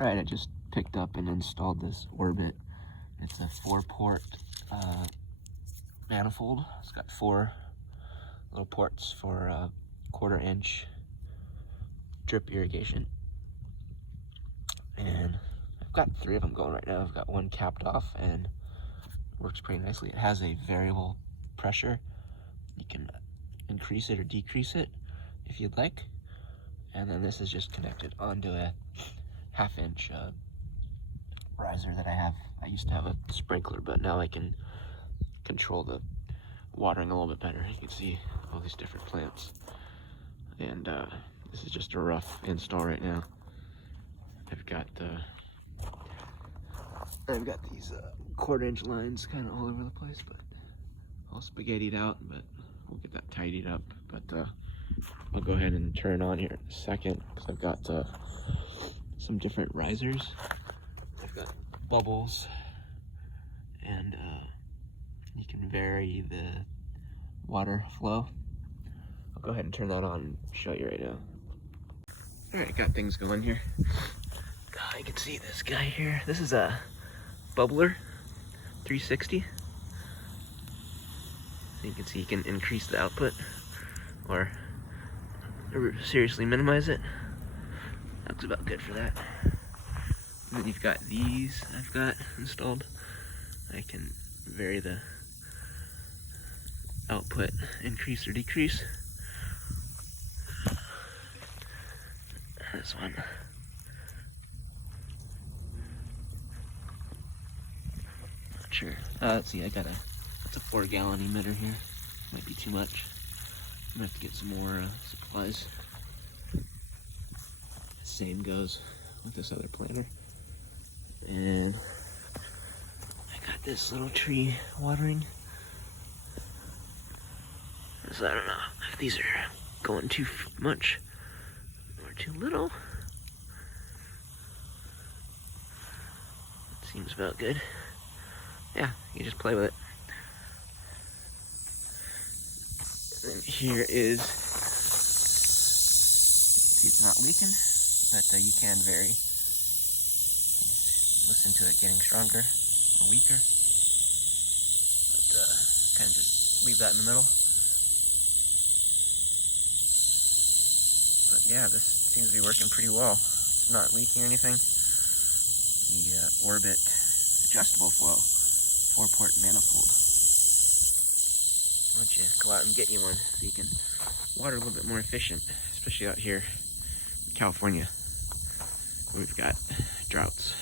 Alright, I just picked up and installed this Orbit. It's a 4-port manifold. It's got 4 little ports for 1/4-inch drip irrigation. And I've got 3 of them going right now. I've got one capped off and works pretty nicely. It has a variable pressure. You can increase it or decrease it if you'd like. And then this is just connected onto a 1/2-inch riser that I have. I used to have a sprinkler, but now I can control the watering a little bit better. You can see all these different plants. And this is just a rough install right now. I've got these 1/4-inch lines kind of all over the place, but all spaghettied out, but we'll get that tidied up. But I'll go ahead and turn it on here in a second, because I've got some different risers. I've got bubbles, and you can vary the water flow. I'll go ahead and turn that on and show you right now. Alright, got things going here. God, you can see this guy here. This is a bubbler 360. You can see you can increase the output or seriously minimize it. That's about good for that. And then you've got these I've got installed. I can vary the output, increase or decrease. This one. Not sure. Let's see, it's a 4-gallon emitter here. Might be too much. I'm gonna have to get some more supplies. Same goes with this other planter. And I got this little tree watering. So I don't know if these are going too much or too little. It seems about good. Yeah, you just play with it. And then here is, see, it's not leaking, but you can vary. Listen to it getting stronger or weaker. But kind of just leave that in the middle. But yeah, this seems to be working pretty well. It's not leaking or anything. The Orbit adjustable flow 4-port manifold. Why don't you go out and get you one so you can water a little bit more efficient, especially out here in California where we've got droughts.